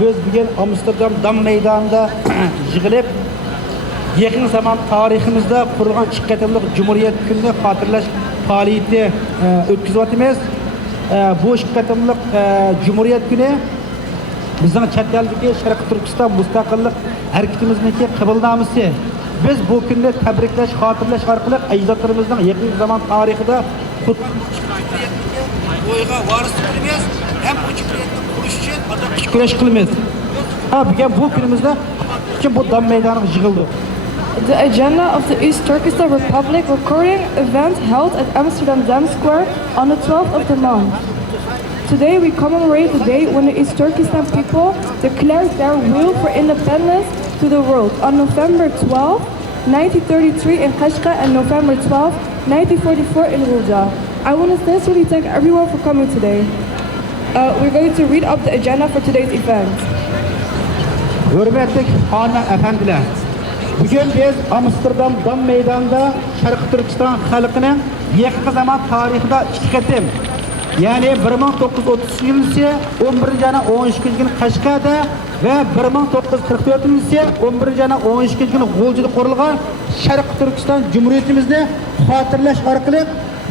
biz bugün Amsterdam meydanında yığılıp yakın zaman tarihimizde kurulan iki qatımlıq Cumhuriyet Künni Xatırlaş faaliyeti ötküzüvatimiz. Bu iki qatımlıq Cumhuriyet Günü bizden chet eldeki Şərqى Türkistan Mustaqillik hareketimizdeki kıbıldaması. Biz bu günde tebrikleş, hatırlaş arkalık ecdatlarımızdan yakın zaman tarihinde boyga varis qilamiz, hem bu cumhuriyetni qurish uchun adab kurash qilamiz. Bugün bu günümüzde kim bu dam meydanına yığıldı. The agenda of the East Turkestan Republic recording event held at Amsterdam Dam Square on the 12th of the month. Today we commemorate the day when the East Turkestan people declared their will for independence to the world on November 12, 1933 in Kashgar and November 12, 1944 in Rulja. I want to sincerely thank everyone for coming today. We're going to read up the agenda for today's event. Hürmetli hanımlar, efendiler. Bugün biz Amsterdam Dam Meydanı'nda Şərqى Türkistan halkının yakın zaman tarihinde iki qatım, yani 1930 yılı 11. ayının 13. günü Qashqarda ve 1944 yılı 11. ayının 13. günü G'o'jida kurulgan Şərqى Türkistan Cumhuriyetimizni hatırlaş arkalık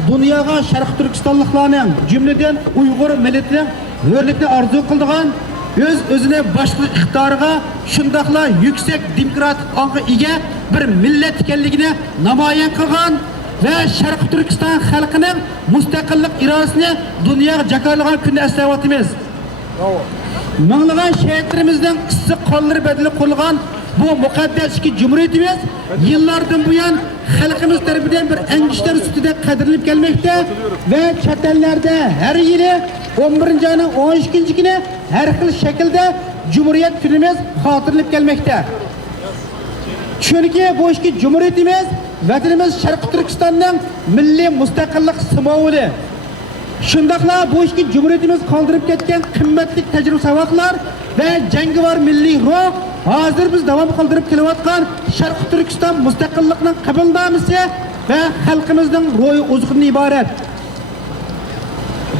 dünyaya Şərqى Türkistanlıklarının cümleden Uygur milletinin hürlikni arzu kıldığın özüne başlık iqtidarıga şundaqla yüksek demokratik аңға ega bir millet ekanligini namoyon qilgan ve Şərqى Türkistan xalqining mustaqillik irodasini dunyoga jakarlagan kunni eslayapmiz. Minglagan shahidlarimizning issiq qonlari bedeli qurilgan bu muqaddas iki cumhuriyetimiz yıllardan bu yan xalqimiz tarafidan bir engişler üstüde qadrlanib kelmoqda ve chet ellerde her yili 11. ayının 13. günü her xil şekilde Cumhuriyet günümüz hatırlanıp gelmekte. Çünkü bu iki Cumhuriyetimiz vatanimiz Şərqى Türkistan'ın milli müstakillik simvoli. Şundaqla bu iki Cumhuriyetimiz kaldırıp ketken kıymetli tecrübe savaklar ve cengivar milli ruh hazır biz devam kaldırıp kelayotgan Şərqى Türkistan müstakillikning qıbıldaması ve halkımızın ruhu uzğundan ibaret.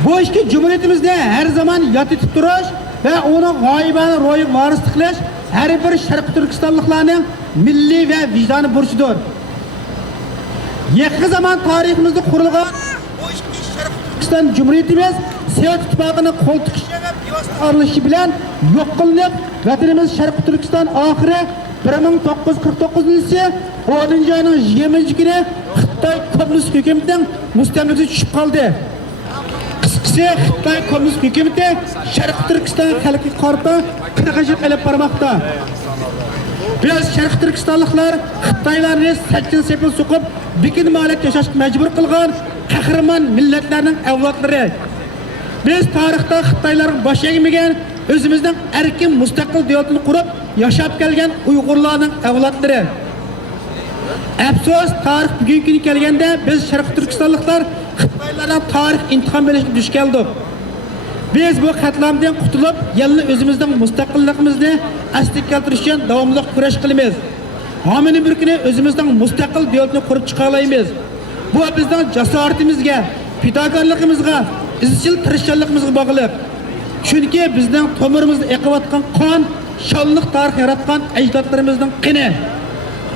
Bu iki Cumhuriyetimizde her zaman yad etib turish ve onun g'oyibona ro'yi varislik qilish her bir Şərqى Türkistanlıklarning milli ve vicdani burchidir. Yakın zaman tarihimizde kurulgan bu iki Şərqى Türkistan Cumhuriyetimiz Sovet İttifaqı'nın qo'l tiqishi ve bevosita arilishi bilan yo'q qilinib, vatanimiz Şərqى Türkistan oxiri 1949 yılı 10. ayının 20. günü Xitoy Komünist hükümetining mustamlikasiga tushib qoldi. Qisqasi Xitoy Komünist hükümeti Şərqى Türkistan xalqiga qarata qirg'inchilik qilib bormoqda. Biz Şərqى Türkistanlıklar Xitoylarni sakkin sepil so'qib bikin maliyat yashashga majbur qilgan qahramon millatlarning avlodlari. Biz tarixda Xitoylarga bosh egmagan o'zimizning erkin mustaqil davlatni qurib yashab kelgan Uyg'urlarning avlodlari. Afsus, tarix bugungi kuniga kelganda biz Şərqى Türkistanlıklar Xitoylardan tarix intiqom berishga duch keldik. Biz bu qatlamdan qutulib, yana o'zimizning mustaqilligimizni asliga keltirish uchun davomli kurash qilamiz. Hamini bir kuni o'zimizning mustaqil davlatni qurib chiqa olamiz. Bu bizning jasoratimizga, fidokorligimizga, izchil tirishchanligimizga bog'liq. Chunki bizning tomirimizda eqiyotgan qon, shonliq tarix yaratgan ajdodlarimizning qini.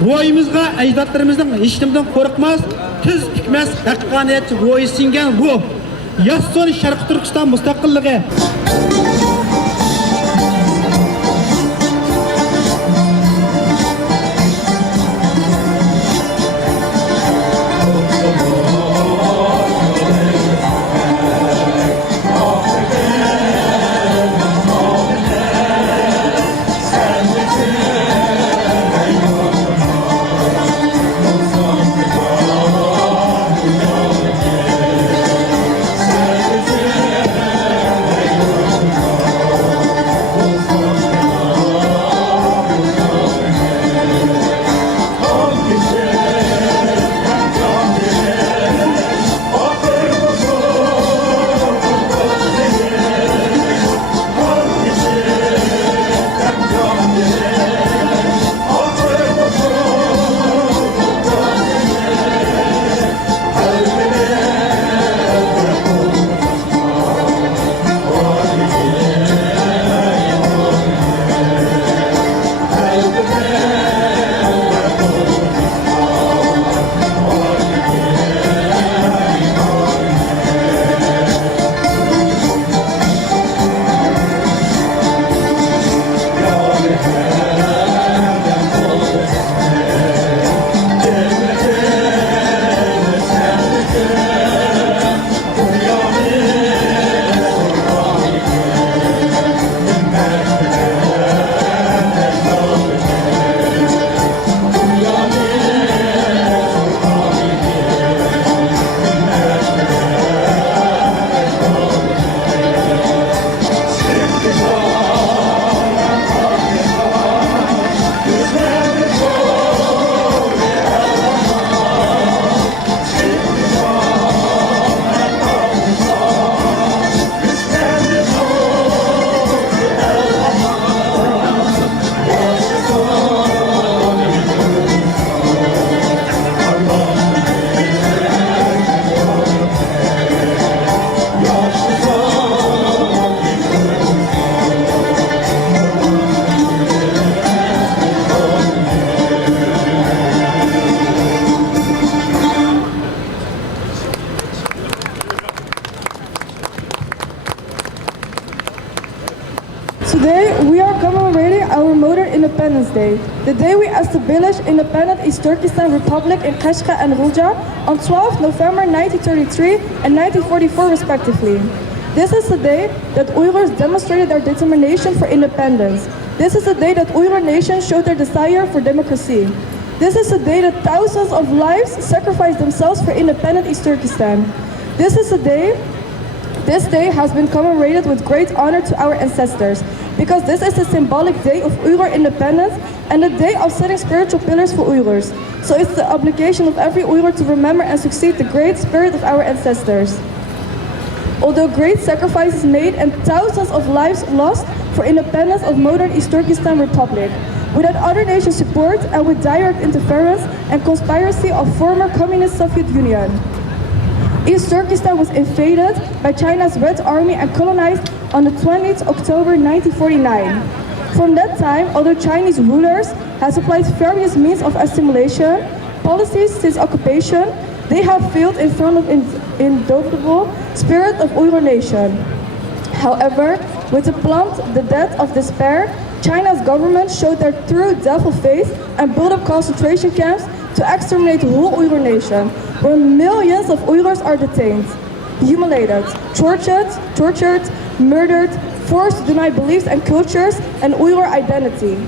Ruhimizga ajdodlarimizning hech nimdan qo'rqmas, tuz tikmas haqqoniyat ruhi singan ruh. Yasson Şərqى Türkistan mustaqilligi. Independence Day, the day we established independent East Turkestan Republic in Kashgar and Rulja on 12 November 1933 and 1944 respectively. This is the day that Uyghurs demonstrated their determination for independence. This is the day that Uyghur nation showed their desire for democracy. This is the day that thousands of lives sacrificed themselves for independent East Turkestan. This day has been commemorated with great honor to our ancestors because this is the symbolic day of Uyghur independence and the day of setting spiritual pillars for Uyghurs. So it's the obligation of every Uyghur to remember and succeed the great spirit of our ancestors. Although great sacrifices made and thousands of lives lost for independence of modern East Turkestan Republic, without other nations' support and with direct interference and conspiracy of former communist Soviet Union. East Turkestan was invaded by China's Red Army and colonized on the 20th October 1949. From that time, although Chinese rulers have applied various means of assimilation policies since occupation, they have failed in front of indomitable spirit of Uyghur nation. However, with the death of despair, China's government showed their true devil face and built up concentration camps to exterminate the whole Uyghur nation, where millions of Uyghurs are detained, humiliated, tortured, murdered, forced to deny beliefs and cultures and Uyghur identity.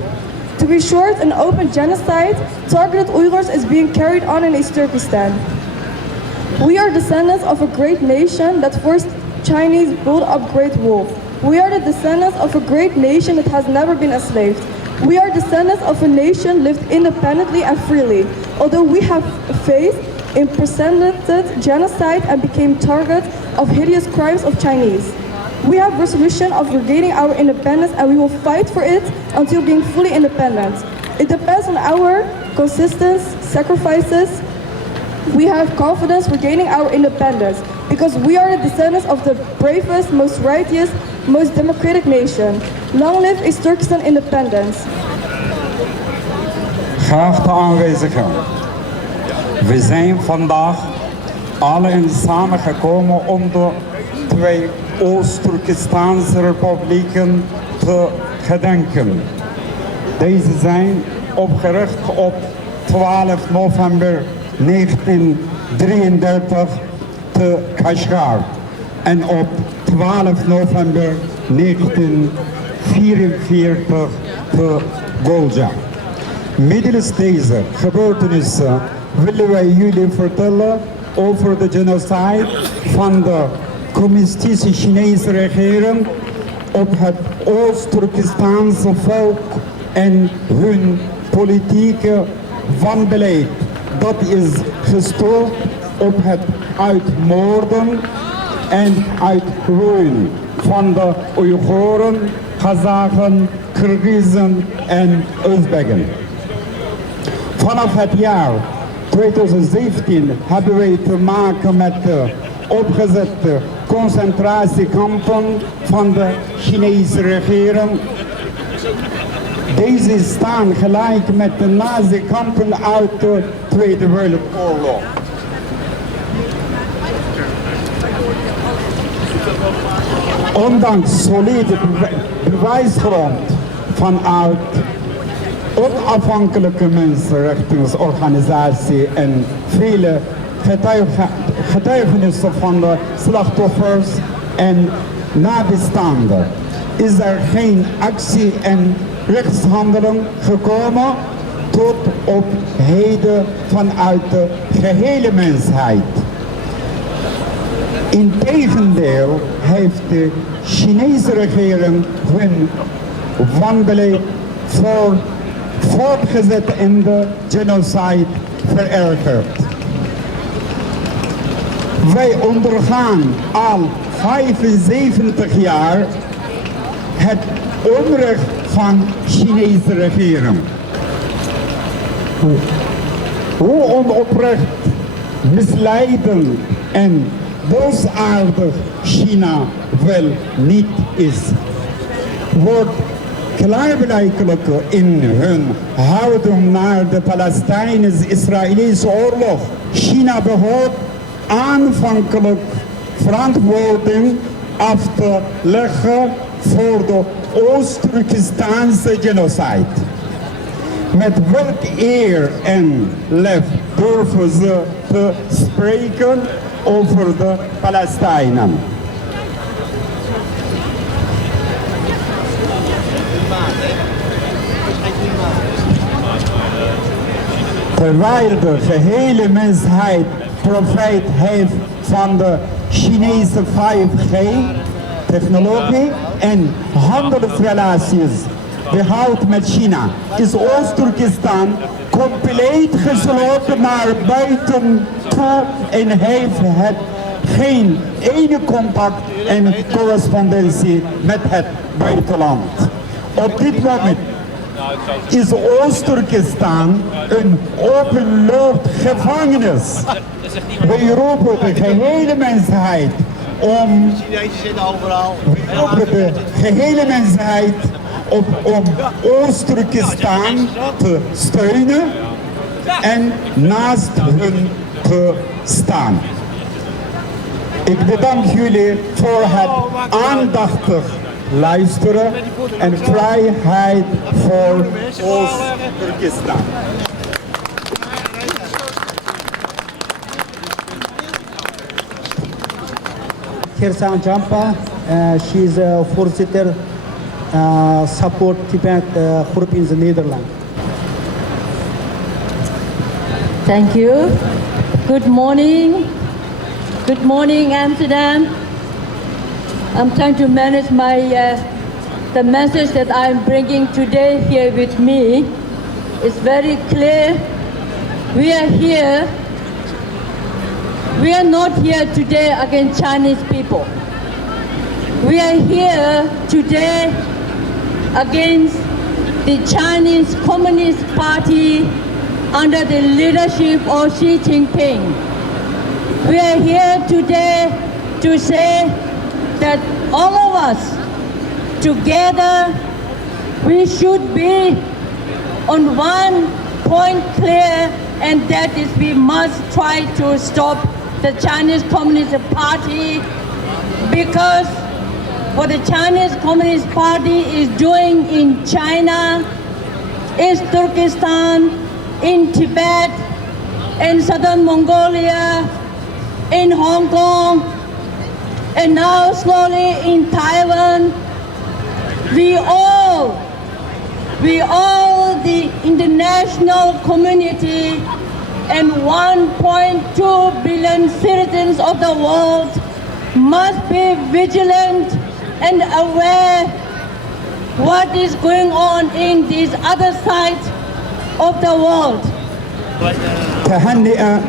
To be short, an open genocide targeted Uyghurs is being carried on in East Turkestan. We are descendants of a great nation that forced Chinese build up Great Wall. We are the descendants of a great nation that has never been enslaved. We are descendants of a nation lived independently and freely, although we have faced unprecedented genocide and became target of hideous crimes of Chinese. We have resolution of regaining our independence and we will fight for it until being fully independent. It depends on our consistent sacrifices. We have confidence regaining our independence because we are the descendants of the bravest, most righteous, most democratic nation. Long live East Turkestan independence. Geachte aanwezigen, we zijn vandaag alle samengekomen om de twee Oost-Turkestaanse republieken te gedenken. Deze zijn opgericht op 12 november 1933 te Kashgar en op 12 november 1944 te Golja. Middels deze gebeurtenissen willen wij jullie vertellen over de genocide van de communistische Chinese regering op het Oost-Turkestaanse volk en hun politieke wanbeleid. Dat is gestoeld op het uitmoorden en uitroeien van de Oeigoeren, Kazachen, Kirgizen en Oezbeken. Vanaf het jaar 2017 hebben wij te maken met de opgezette concentratiekampen van de Chinese regering. Deze staan gelijk met de nazi-kampen uit de Tweede Wereldoorlog. Ondanks solide bewijsgrond vanuit onafhankelijke mensenrechtenorganisatie en vele getuigenissen van de slachtoffers en nabestaanden is er geen actie en rechtshandelen gekomen tot op heden vanuit de gehele mensheid. Integendeel heeft de Chinese regering hun wanbeleid voortgezet in de genocide verergerd. Wij ondergaan al 75 jaar het onrecht van Chinese regering. Hoe onoprecht, misleidend en boosaardig China wel niet is, wordt klaarblijkelijk in hun houding naar de Palestijns-Israëlische oorlog. China behoort aanvankelijk verantwoording af te leggen voor de Oost-Turkestaanse genocide. met welk eer en lef durven ze te spreken over de Palestijnen. Terwijl de gehele mensheid profijt heeft van de Chinese 5G-technologie en handelsrelaties behoudt met China, is Oost-Turkestan compleet gesloten naar buiten toe en heeft het geen ene contact en correspondentie met het buitenland. Op dit moment is Oost-Turkestan een openluchtgevangenis. We roepen de gehele mensheid om om Oost-Turkestan te steunen en naast hun te staan. Ik bedank jullie voor het aandachtig luisteren en vrijheid voor Oost-Turkestan. Kersan Jampa, she is a voorzitter support Tibet group in the Netherlands. Thank you. Good morning. Good morning, Amsterdam. I'm trying to manage the message that I'm bringing today here with me. It's very clear. We are here. We are not here today against Chinese people. We are here today against the Chinese Communist Party under the leadership of Xi Jinping. We are here today to say that all of us together, we should be on one point clear, and that is we must try to stop the Chinese Communist Party, because what the Chinese Communist Party is doing in China, in Turkestan, in Tibet, in southern Mongolia, in Hong Kong, and now slowly in Taiwan, we all, the international community and 1.2 billion citizens of the world must be vigilant and aware what is going on in this other side of the world. تهنئة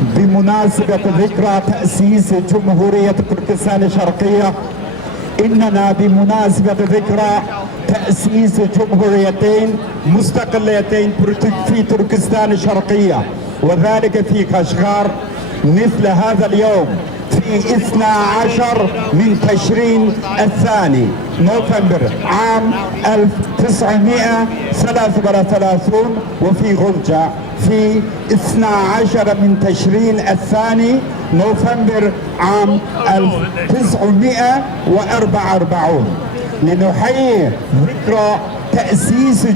بمناسبة ذكرى تأسيس جمهورية تركستان الشرقية. إننا بمناسبة ذكرى تأسيس جمهوريتين مستقلتين في تركستان الشرقية، وذلك في كاشغار مثل هذا اليوم في 12 من تشرين الثاني نوفمبر عام 1933، وفي غلجة في 12 من تشرين الثاني نوفمبر عام 1944. لنحيي ذكرى تأسيس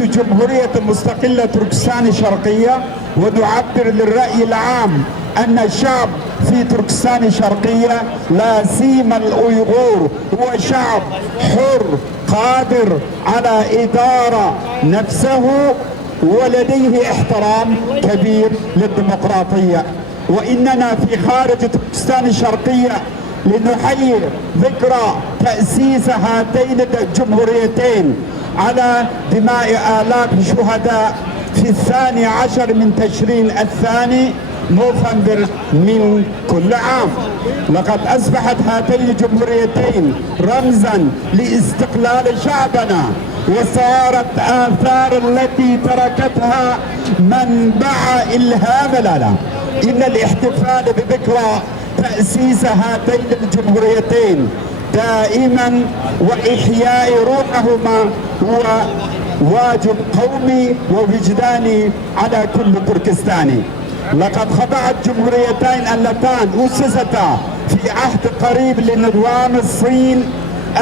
جمهورية مستقلة تركستان الشرقية، ونعبر للرأي العام أن الشعب في تركستان الشرقية لا سيما الأيغور هو شعب حر قادر على إدارة نفسه ولديه احترام كبير للديمقراطية. وإننا في خارج تركستان الشرقية لنحيي ذكرى تأسيس هاتين الجمهوريتين على دماء آلاف شهداء في 12 من تشرين الثاني نوفمبر من كل عام. لقد أصبحت هاتين الجمهوريتين رمزا لاستقلال شعبنا، وصارت آثار التي تركتها منبع إلهام لنا. إن الاحتفال بذكرى تأسيس هاتين الجمهوريتين دائما وإحياء روحهما هو واجب قومي ووجداني على كل تركستاني. لقد خضعت جمهوريتين اللتان أسستا في عهد قريب لنظام الصين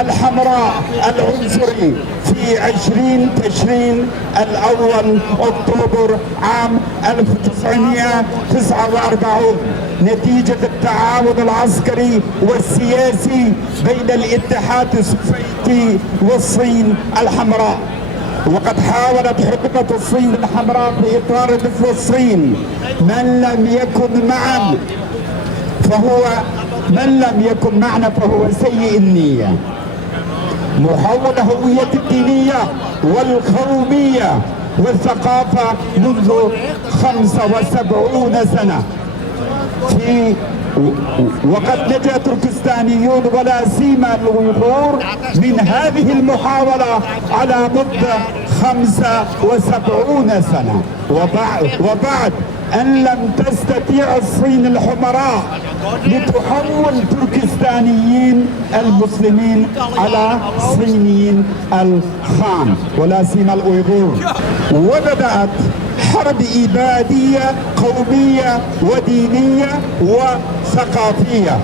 الحمراء العنصري في 20 تشرين الأول أكتوبر عام 1949 نتيجة التعاون العسكري والسياسي بين الاتحاد السوفيتي والصين الحمراء. وقد حاولت حكومة الصين الحمراء في إطار مثل الصين من لم يكن معنا فهو سيء النية، محول هوية الدينية والقومية والثقافة منذ 75 سنة. وقد نجا تركستانيون ولا سيما الأويغور من هذه المحاولة على مدة 75 سنة. وبعد أن لم تستطيع الصين الحمراء لتحول تركستانيين المسلمين على صينيين الخام ولا سيما الأويغور، وبدأت حرب إبادية قومية ودينية وثقافية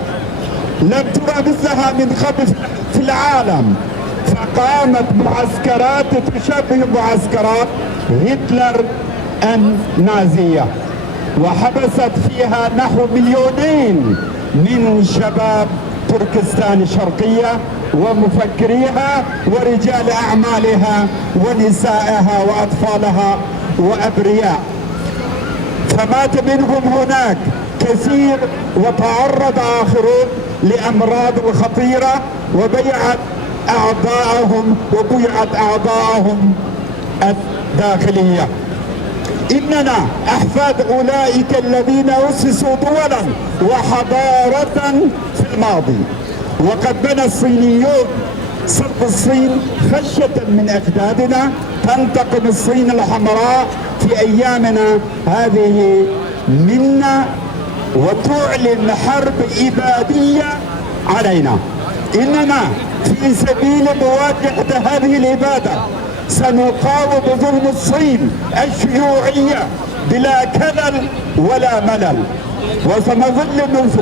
لم ترى مثلها من قبل في العالم. فقامت معسكرات تشبه معسكرات هتلر النازية وحبست فيها نحو 2,000,000 من شباب تركستان الشرقية ومفكريها ورجال أعمالها ونسائها وأطفالها وأبرياء. فمات منهم هناك كثير وتعرض آخرون لأمراض خطيرة وبيعت أعضاءهم الداخلية. إننا أحفاد أولئك الذين أسسوا دولا وحضارة في الماضي، وقد بنى الصينيون صد الصين خشية من أجدادنا. تنتقم الصين الحمراء في أيامنا هذه منا وتعلن حرب إبادية علينا. إننا في سبيل مواجهة هذه الإبادة سنقاوم ظلم الصين الشيوعية بلا كلل ولا ملل، وسنظل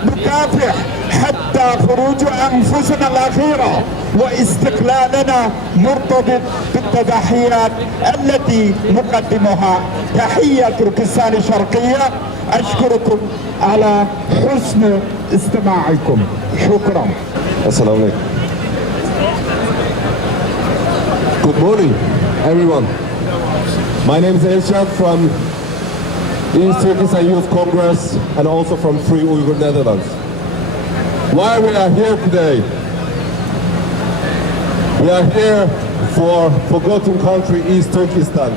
نكافح حتى خروج أنفسنا الأخيرة واستقلالنا مرتبط بالتضحيات التي نقدمها. تحية تركستان الشرقية. أشكركم على حسن استماعكم. شكرا. السلام عليكم. Good morning, everyone. My name is Elshad from East Turkestan Youth Congress and also from Free Uyghur Netherlands. Why we are here today? We are here for forgotten country East Turkestan.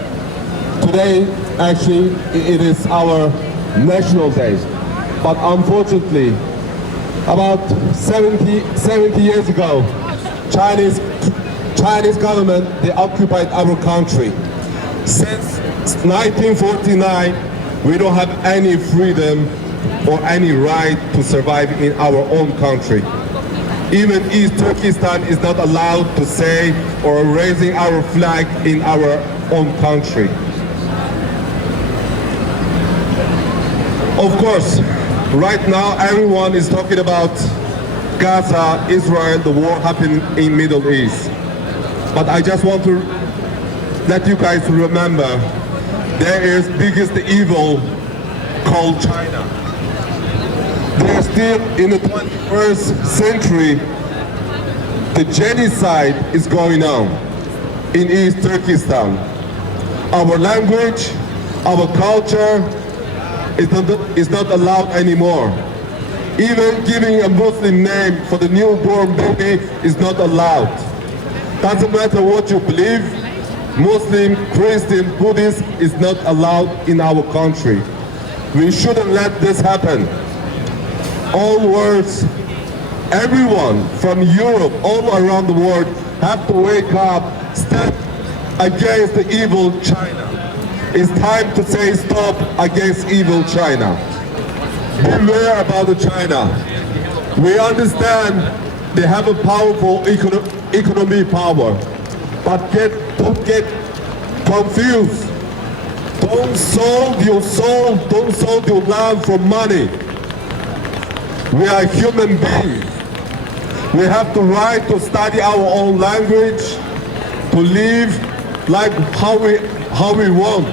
Today, actually, it is our national day. But unfortunately, about 70 years ago, Chinese government, they occupied our country. Since 1949, we don't have any freedom or any right to survive in our own country. Even East Turkestan is not allowed to say or raising our flag in our own country. Of course, right now everyone is talking about Gaza, Israel, the war happening in Middle East. But I just want to let you guys remember there is biggest evil called China. They're still in the 21st century. The genocide is going on in East Turkestan. Our language, our culture is not allowed anymore. Even giving a Muslim name for the newborn baby is not allowed. Doesn't matter what you believe, Muslim, Christian, Buddhist is not allowed in our country. We shouldn't let this happen. All words, everyone from Europe, all around the world have to wake up, stand against the evil China. It's time to say stop against evil China. Beware about the China. We understand they have a powerful economy power, but don't get confused. Don't sold your soul, don't sold your land for money. We are human beings. We have the right to study our own language, to live like how we want.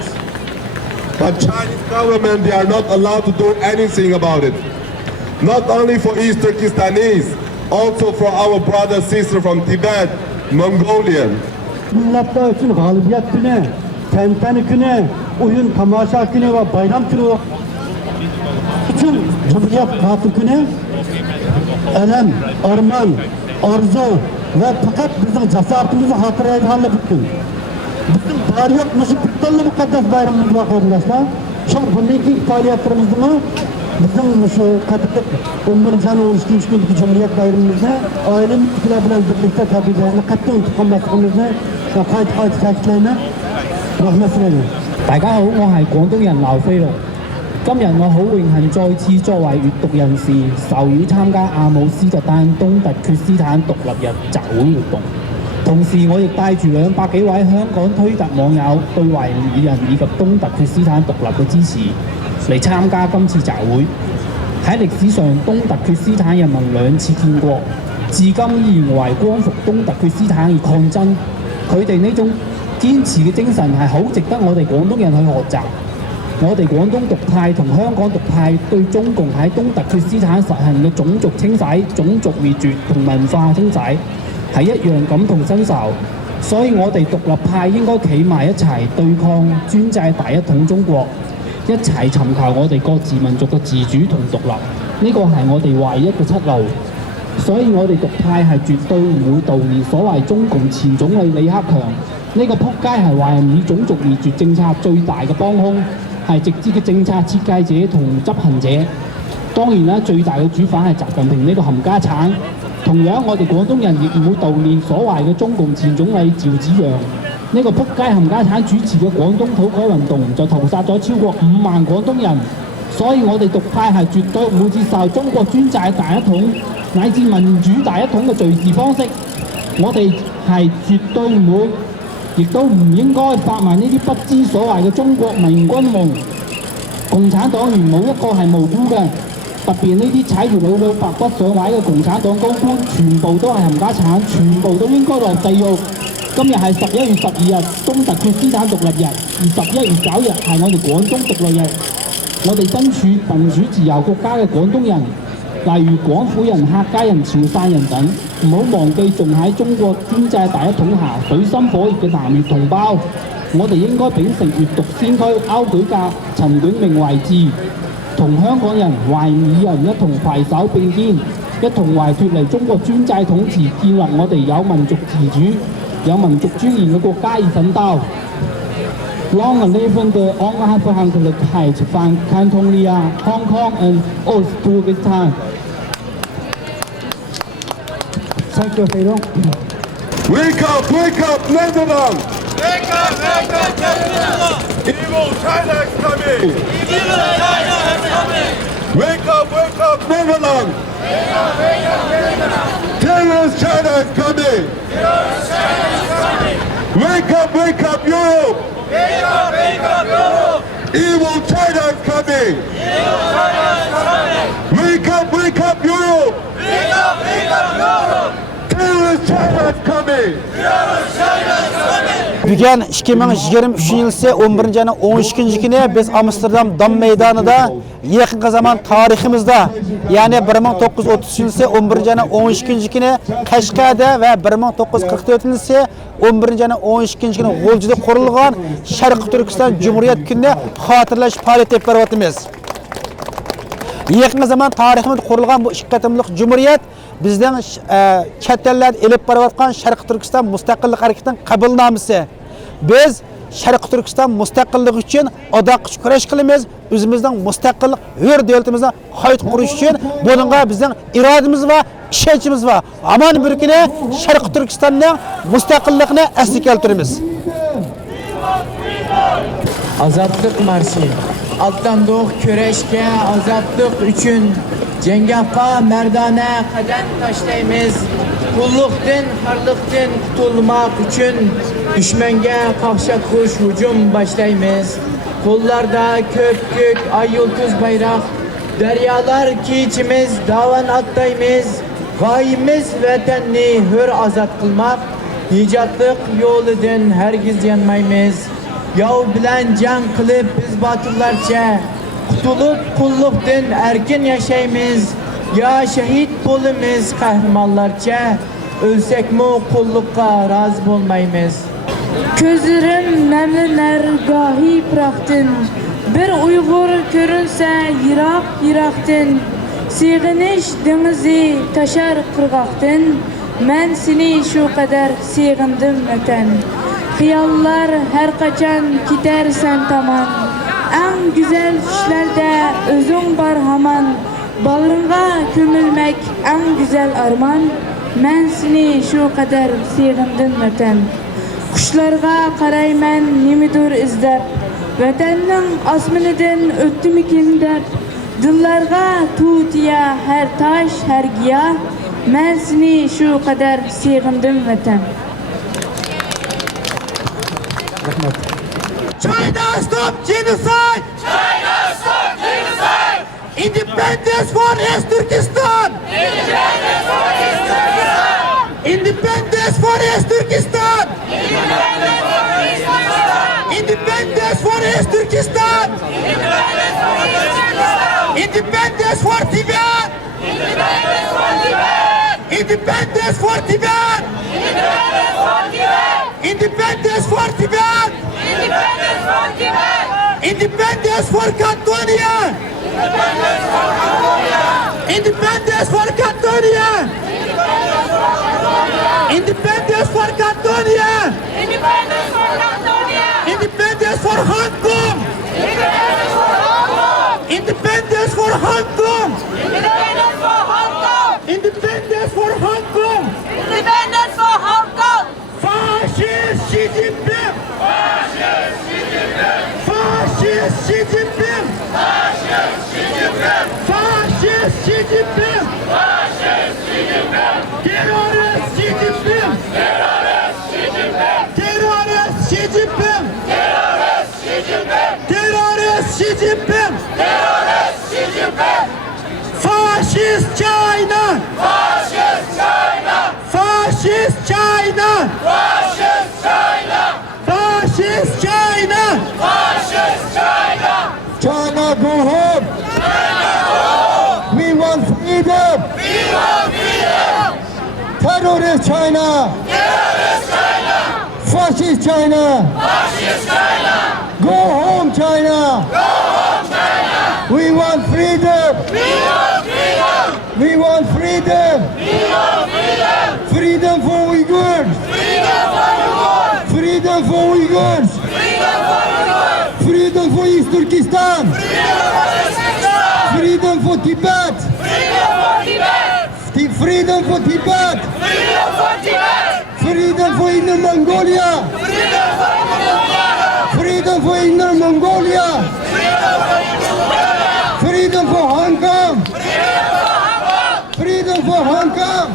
But Chinese government, they are not allowed to do anything about it. Not only for East Turkestanese, also for our brother sister from Tibet, Mongolian. Milletler için galibiyet günü, tenteni günü, oyun tamaşa günü ve bayram günü için Cumhuriyet Katı günü elem, arman, arzu ve fakat bizim cesaretimizi hatırlayacağını bir gün. Bizim tarih nasıl kutsallı mukaddes bayramımız var arkadaşlar. Çok bundaki faaliyetlerimizde mi bizim şu katılık 11. ayın 13. gündeki Cumhuriyet bayramımızda aile müttefikler bilen birlikte tabilerini katlı unutulmasımızı kayıt takiplerine rahmet sunuyorum. 大家好，我係廣東人劉飛龍。今日我好榮幸再次作為閱讀人士受邀參加阿姆斯特丹東突厥斯坦獨立日集會活動。同時，我亦帶住200幾位香港推特網友對維吾爾人以及東突厥斯坦獨立嘅支持嚟參加今次集會。喺歷史上，東突厥斯坦人民2次建國，至今依然為光復東突厥斯坦而抗爭。佢哋呢種堅持嘅精神係好值得我哋廣東人去學習。我哋廣東獨派同香港獨派對中共喺東突厥斯坦實行嘅種族清洗、種族滅絕同文化清洗係一樣感同身受，所以我哋獨立派應該企埋一齊對抗專制大一統中國，一齊尋求我哋各自民族嘅自主同獨立，呢個係我哋唯一嘅出路。所以我哋獨派係絕對唔會悼念所謂中共前總理李克強，呢個撲街係華人以種族滅絕政策最大嘅幫兇，係直接嘅政策設計者同執行者。當然啦，最大嘅主犯係習近平呢個冚家產。同樣，我哋廣東人亦唔會悼念所謂嘅中共前總理趙紫陽，呢個撲街冚家產主持嘅廣東土改運動就屠殺咗超過5萬廣東人。所以我哋獨派係絕對唔會接受中國專制大一統乃至民主大一統嘅敘事方式。我哋係絕對唔會，亦都唔應該發賣呢啲不知所謂嘅中國民軍夢。共產黨員冇一個係無辜嘅，特別呢啲踩住老母白骨上位嘅共產黨高官，全部都係冚家產，全部都應該落地獄。今日係11月12日東突厥斯坦獨立日，而11月9日係我哋廣東獨立日。我哋身處民主自由國家嘅廣東人，例如廣府人、客家人、潮汕人等，唔好忘記仲喺中國專制大一統下水深火熱嘅南越同胞。我哋應該秉承閱讀先驅歐舉格、陳炯明遺志，同香港人、維吾爾人一同攜手並肩，一同為脫離中國專制統治、建立我哋有民族自主、有民族尊嚴嘅國家而奮鬥。Long live the onafhankelijkheid van Cantonië, Hong Kong and Oost-Turkestan. Thank you, Feilong. Wake up, Nederland! Wake up, Nederland! Evil China is coming! Evil China is coming! Wake up, Nederland! Nederland! Terrorist China is coming! Terrorist China is coming! Wake up, Europe! Wake up, Europe! Evil China is coming! Evil China is coming! Wake up, Europe! Wake up, Europe! Terrorist China is coming! Terrorist China is coming! Bugun 2023 yılı 11. ayının 13. günü biz Amsterdam Dam meydanida yakın zaman tariximizde yani 1930 yılı 11. ayının 13. günü Qashqada ve 1944 yılı 11. ayının 13. günü G'oljida qurilgan Şərqى Türkistan Cumhuriyet Künni xatırlaş faaliyeti yapıp beryapmiz. Yakın zaman tariximizde qurilgan bu iki qatimliq Cumhuriyet bizden chet ellarda elib borayotgan Şərqى Türkistan Mustaqillik hareketining qabulnomasi. Biz Şərqى Türkistan mustaqillik uchun odoq kurash qilamiz. O'zimizning mustaqillik hur davlatimizni qayta qurish uchun buningga bizning irodamiz va ishonchimiz va amon bir kuni Şərqى Türkistanning mustaqilligini asli keltiramiz. Azadlık marşı. Atlandık köreşke azadlık üçün cengahqa merdane qadam taşlaymiz. Kullukdan, harlıktan qutulmak üçün düşmenge qaqşa kuş hücum başlaymiz. Kollarda köpkük, ay yıldız bayrak, deryalar ki içimiz davan attaymiz. Gayemiz vatanni hür azat kılmak, nicatlık yoludun hergiz yanmaymiz. Yav bilen can kılıp biz batıllarca, kutulup kullukdun erkin yaşaymiz. Ya şehit bolimiz kahramanlarca, ölsek mu kullukka razı olmaymiz. Közlerim memlener gahi bıraktın. Bir Uygur görünse yirak yiraktin. Sığınış denizi taşar kırgaktın. Men seni şu kadar sığındım vatan. Hıyallar her kaçan gidersen tamam. En güzel düşlerde özün var haman. Bağrınga kömülmek en güzel arman. Men seni şu kadar sığındım vatan. Kuşlarga qarayman nimidir izlep. Vatanning asminidan o'tdimikin deb. Dillarga tutiya her taş her giyah. Men seni şu kadar sığındım vatan. China stop genocide! China stop genocide! Independence for East Turkestan! Independence for East Turkestan! Independence for East Turkestan! Independence for East Turkestan! Independence for East Turkestan! Independence for Tibet! Independence for Tibet! Independence for Tibet! Independence for Tibet! Independence for Tibet! Independence for Catalonia! Independence for Catalonia! Independence for Catalonia! Independence for Catalonia! Independence for Hong Kong! Independence for Hong Kong! Independence for Hong Kong! Independence for Hong Kong! Independence for Hong Kong! Fascist Xi Jinping! Fascist Xi Jinping! Fascist Xi Jinping! Fascist Xi Jinping! Fascist Xi Jinping! Fascist Xi Jinping! Terrorist Xi Jinping! Terrorist Xi Jinping! Terrorist Xi Jinping! Terrorist Xi Jinping! Terrorist Xi Jinping! Terrorist Xi Jinping! Fascist China! Fascist China! Fascist China! Fascist China! Fascist China! Fascist China! China go home! We want freedom! We want freedom! Terrorist China! Terrorist China! Fascist China! Fascist China! Go home China! Go home China! We want freedom! We want freedom! We want freedom! We want freedom! Freedom for Uyghurs! Freedom for Uyghurs! Freedom for Uyghurs! Freedom for Uyghurs! Freedom for East Turkestan! Freedom for Turkestan! Freedom for Tibet! Freedom for Tibet! Freedom for Tibet! Freedom for Tibet! Freedom for Inner Mongolia! Freedom for Mongolia! Freedom for Inner Mongolia! Freedom for Mongolia! Freedom for Hong Kong! Freedom for Hong Kong! Freedom for Hong Kong!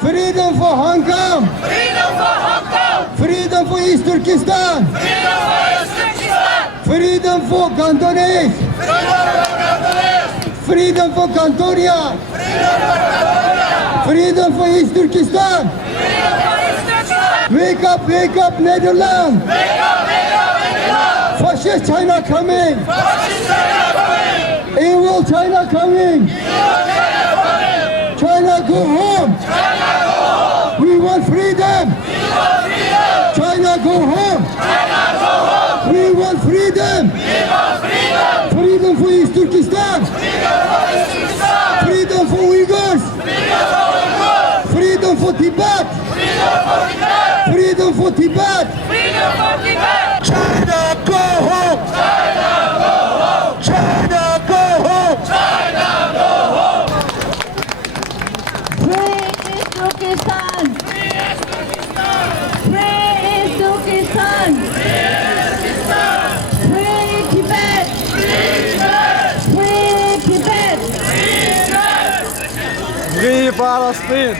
Freedom for Hong Kong! Freedom for Hong Kong! Freedom for Hong Kong! Freedom for East Turkestan! Freedom for East Turkestan! Freedom for Cantonese! Freedom for Cantonese! Freedom for Cantonia! Freedom for Mongolia! Freedom for East Turkestan! Freedom for East Turkestan! Wake up, Netherlands! Wake up, Netherlands! Fascist China coming! Fascist China coming! Evil China coming! Evil China coming! China go home! China go home! We want freedom! We want freedom! China go home! China go home! We want freedom! We want freedom! Freedom for East Turkestan! Freedom for East Turkestan! Freedom for Uyghurs! Freedom for Uyghurs! Freedom for Tibet! Freedom for Tibet! Freedom for Tibet! Freedom for Tibet! China go home! China go home! China go home! China go home! Free East Turkestan! Free East Turkestan! Free East Turkestan! Free Tibet! Free Tibet! Free Tibet! Free Palestine!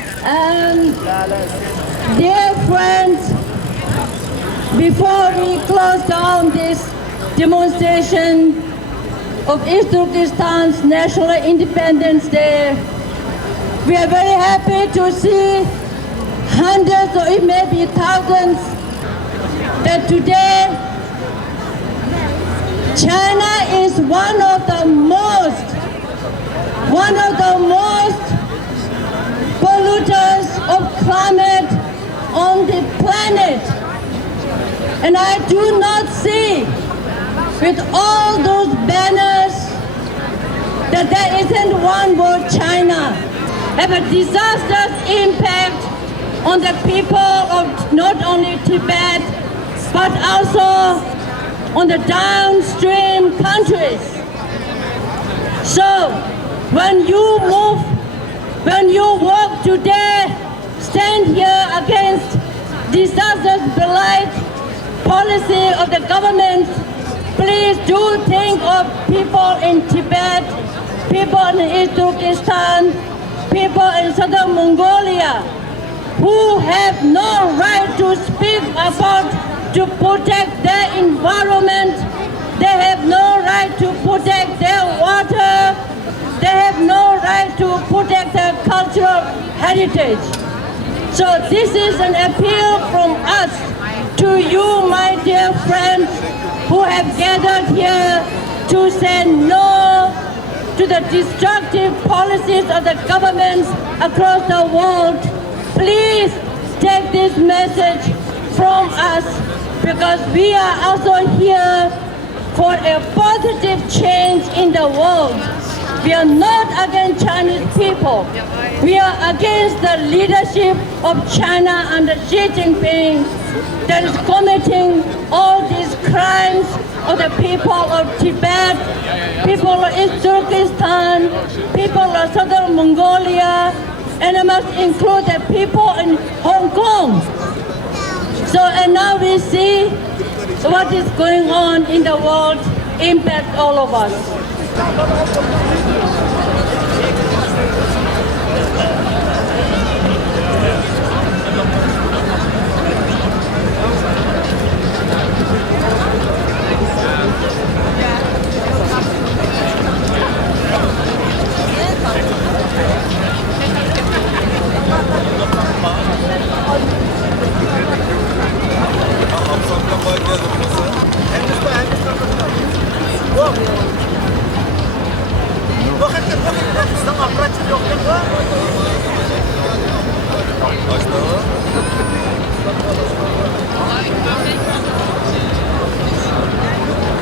Dear friends, before we close down this demonstration of East Turkestan's National Independence Day, We are very happy to see hundreds or it may be thousands that today China is one of the most polluters of climate on the planet. And I do not see with all those banners that there isn't one word China. Have a disastrous impact on the people of not only Tibet but also on the downstream countries. So when you work today, stand here against disastrous blight policy of the government, please do think of people in Tibet, people in East Turkestan, people in southern Mongolia, who have no right to speak about to protect their environment. They have no right to protect their water. They have no right to protect their cultural heritage. So this is an appeal from us to you, my dear friends, who have gathered here to say no to the destructive policies of the governments across the world. Please take this message from us, because we are also here for a positive change in the world. We are not against Chinese people. We are against the leadership of China under Xi Jinping that is committing all these crimes of the people of Tibet, people of East Turkestan, people of southern Mongolia, and it must include the people in Hong Kong. So, and now we see what is going on in the world impact all of us.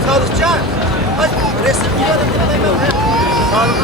Sadıkcan, resim gidelim.